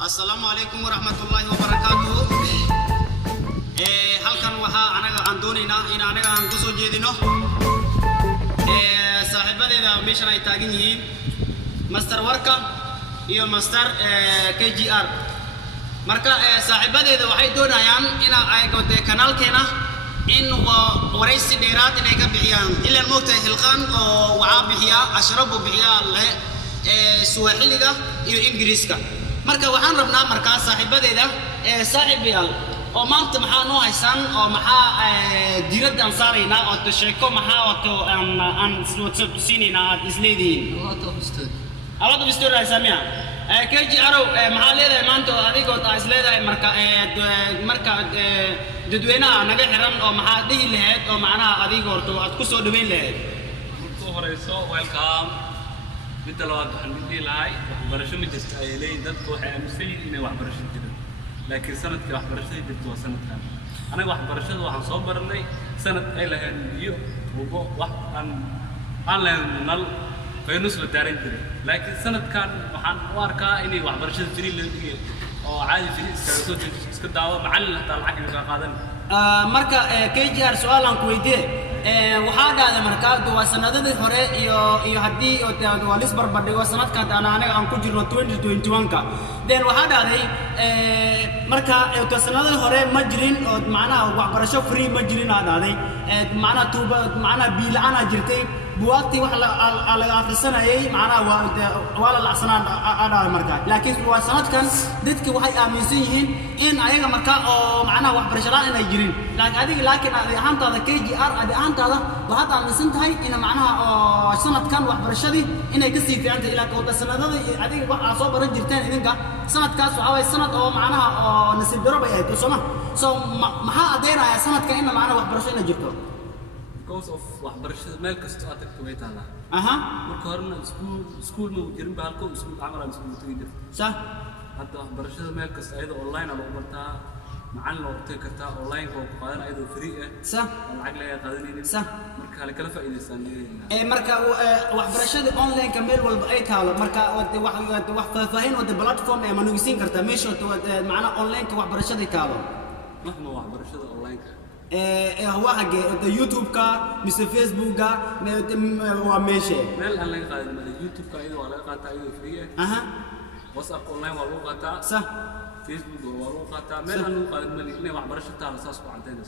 السلام عليكم ورحمة الله وبركاته. halkan waxa anaga aan doonaynaa in anaga aan ku soo jeedino saaxiibadeeda meeshan ay taagan yihiin master warka iyo master KGR. marka saaxiibadeeda waxay doonayaan in ay go'de kanaalkeena in waraysi dheeraad inay ka bixiyaan ilaa moogtay hilqaan oo waxa bixiya ashrabu bixiya leh Swahiliga iyo Ingiriiska. marka waxaan rabnaa markaa saaxiibadeeda saaxiibayaal oo maanta maxaa noo haysan oo maxaa diiradda aan saaraynaa oo sheeko maxaa wato aan siinayna aad isleedihiin alada bistood ay saamiya KGR maxaa leedahay maanta adigoo taa isleedahay marka dadweynaha naga xiran oo maxaa dhihi lahayd oo macnaha adigoo aad ku soo dhaweyn lahayd ku horeyso welcome midda labaad waxaan dhihi lahay waxbarasho ma jirto ay leeyihiin dadku waxay aaminsan yihiin inay waxbarasho jirto laakiin sanadkii waxbarashada jirto waa sanadkan anaga waxbarashada waxaan soo baranay sanad ay lahayn biyo buugo wax aan lahayn nal faynus la daaran jiray laakiin sanadkan waxaan u arkaa inay waxbarashada free la dhigayo oo caadi free iska daawo macallin hataa lacag ka qaadan marka KGR su'aalan ku weydiiyay waxaa dhacday markaa waa sanadadii hore iyo haddii oo lis barbardhigo sanadkan anaga aan ku jirno 2021ka then waxaa dhacday marka sanadadii hore ma jirin oo macnaha waxbarasho free ma jirin aa dhacday macnaha biila'aan aa jirtay buwaagtii wax laga akhrisanayay macnaha waa la lacsanaan aa dhacday markaa laakiin waa sanadkan dadki waxay aaminsan yihiin in ayaga markaa oo macnaha waxbarasho la'aan inay jirin laakiin adi ahaantaada KGR adi ahaantaada waxaad aaminsan tahay in macnaha oo sanadkan waxbarashadii inay ka sii fiican tahay ilaa sanadadii adiga wax aad soo baran jirteen idinka sanadkaas waxaa waye sanad oo macnaha oo nasiib daro bay ahayd sooma so maxaa caddaynaya sanadkan in macnaha waxbarasho inay jirto because of waxbarashada meel kasta aad tagto way taala marka horena iskuul ma jirin ba halko iskuul amaran iskuul tagi jirto صح hadda waxbarashada meel kasta ayada online lagu bartaa macallin oo tagi kartaa online oo ku qaadan ayada free صح lacag laga qaadanaynin صح marka la kala faa'iideysan marka waxbarashada online ka meel walba ay taalo marka wax faahfaahin wada platform ee ma nugisiin kartaa meesha macnaha online ka waxbarashada taalo maxma waxbarashada online ka هو حق يوتيوب كا مثل فيسبوك كا وماشي مال أنا قاعد من يوتيوب كا إذا ولا قاعد أيوة فريه واتساب أونلاين ولا قاعد صح فيسبوك ولا قاعد مال أنا قاعد من إني وعبرش على أساس وعندنا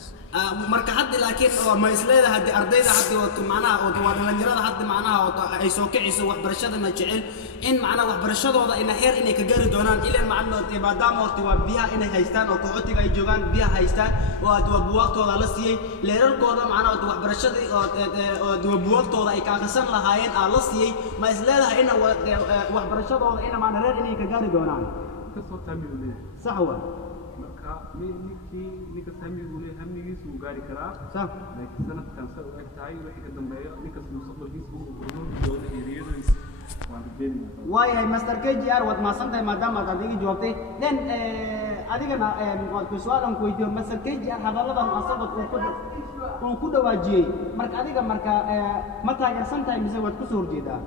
marka hadda laakiin ma isleedahay hadii ardayda hadda macnaha oo dhalinyarada hadda macnaha ay soo kiciso waxbarashadana jecel in macnaha waxbarashadooda in heer inay ka gaari doonaan ilaa macnaha maadaama waa biyaha inay haystaan oo kooxotiga ay joogaan biyaha haystaan oo buuqtooda la siiyay leerarkooda macnaha waxbarashadii oo buuqtooda ay ka akhrisan lahaayeen la siiyay ma isleedahay in waxbarashadooda in macnaha heer inay ka gaari doonaan kasoo taamiyo sax waa marka ninka saamiyo hamigiisu gaari karaa صح laakiin sanadkan soo ay tahay wixii ka dambeeyo ninka mustaqbalkiisu uu doono eriyadiisa waan beenin waayahay master KGR wad ma santahay maadaama aad adiga jawaabtay then adigana waad ku su'aalan ku weydiiyo master KGR hadaladan asabad uu ku dhawaajiyay marka adiga marka ma taageersan tahay mise waad ku soo horjeedaa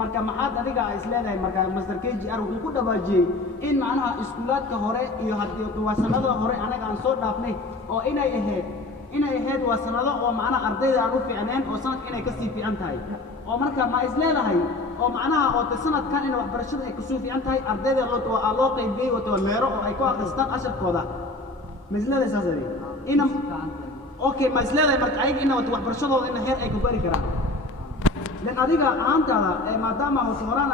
marka maxaad adiga isleedahay marka master KGR wuxuu ku dhawaajiyay in macnaha iskuulaadka hore iyo hadii waa sanadada hore anaga aan soo dhaafnay oo inay ahayd waa sanado oo macnaha ardayda aan u fiicneen oo sanadka inay ka sii fiican tahay oo marka ma isleedahay oo macnaha oo sanadkan in waxbarashada ay ka sii fiican tahay ardayda loo qaybiyay wato meero oo ay ku akhristaan casharkooda ma isleedahay saasay ina okay ma isleedahay marka ayaga in waxbarashadooda in heer ay ku gaari karaan لأن أديك أنت ما هو صهران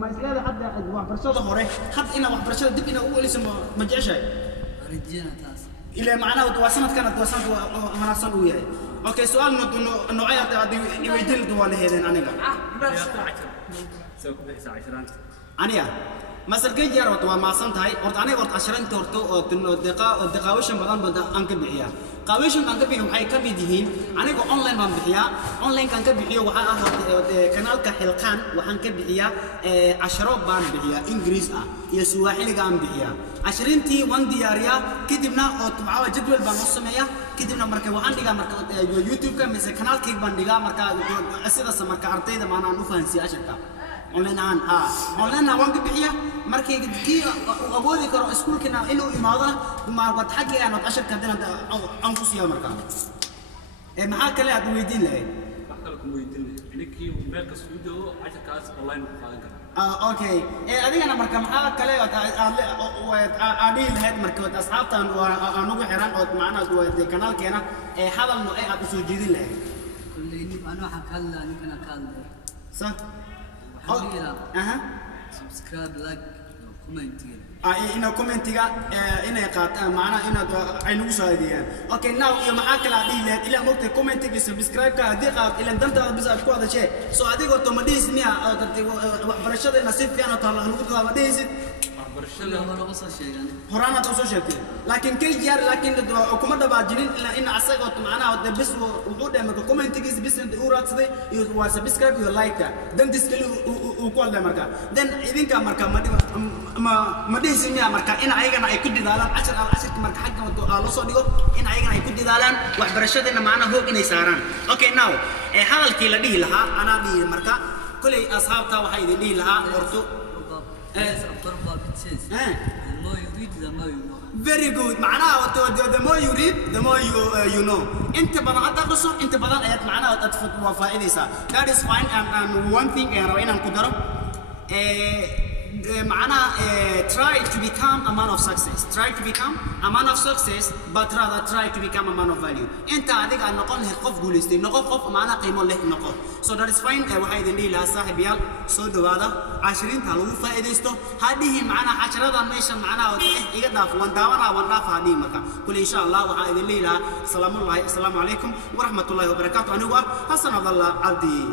ما إسلام حتى وحبرشة هوري حتى إنه وحبرشة دب إنه أول اسم مجيشة رجينا تاس إلى معناه وتواصلت كانت تواصلت مناصل وياه أوكي سؤال نوعية هذه يوديل دوال هذين أنا سوف بحث عشران أنا مثل KGR وتوا ما صنت هاي أنا عشرين تورتو دقاويشن بدن أنك بحيا قاويشن أنك بحيا وحي كبيدهين أنا أونلاين بحيا أونلاين كان كبحيا وحنا كانال كحلقان وحنا كبحيا عشرة بان بحيا إنجليز يسوع حين كان بحيا عشرين تي وان دياريا كتبنا أو تبعوا جدول بنصمية كتبنا مركب وحنا ديجا مركب يوتيوب كان مثل كانال كيك بان ديجا مركب أسيدا سمركب أرتيدا معنا نفهم سياسة online aan online waan ka bixiya markii kii awoodi karo iskuulkina inuu imaado ma wad xaqi aan casharka hadana aan ku siiyo markaa maxaa kale aad weydiin lahayd wax kale ku weydiin inkii meel ka soo joogo casharkaas online ku qaadan kara okay adigana marka maxaa kale aad lahayd marka asxaabtan aan ugu xiran oo macnaha waa kanaalkeena hadalno ay aad soo jeedin lahayd kulli أنا حكلا أنا كنا كلا صح subscribe like comment إنه كومنتيجا إنه قات معنا إنه عينو سعيدين أوكي ناو يوم أكل عديلة إلى وقت كومنتيجا سبسكرايب كهدي قات إلى دمت بس أشكو هذا شيء سو هذه قلت ما ديس ميا برشة النصيب فينا طلع نقول ما ديس برشة هو رأسه شيء يعني هرانا توصل شيء لكن كي جار لكن حكومة دباجين إلا إن عساق قلت معنا بس وجود ما كومنتيجا بس أورات ذي يو سبسكرايب يو لايك دم تسكلي وقول ده مركا then إذا كان مركا ما ديس ميا مركا إن أيقنا أي كل دالان عشر مركا حاجة ما لصق ديو إن أيقنا أي كل دالان وحبرشة إن معنا هو إن يساران أوكي ناو هذا الكيل دي لها أنا دي مركا كل أصحاب تاو هاي دي لها ورثو the more you read the more you know very good معناه the more you read the more you know أنت بدأ أدرسه أنت بدأ آيات معناه أتفق وفائدة سا that is fine and one thing رأينا نقدره معناه try to become a man of success try to become a man of success but rather try to become a man of value أنت عندك أن نقول هالقف قولستي نقول قف معناه قيمة له نقول so that is fine وحيد اللي لا صاحب يال صود هذا 20 تلو فائدته هذه معنا 10 ماشي معنا يقدر ونداونا ونضاف هذه مكان كل إن شاء الله وحيد اللي لا السلام عليكم ورحمة الله وبركاته أنا حسن عبد الله عبدي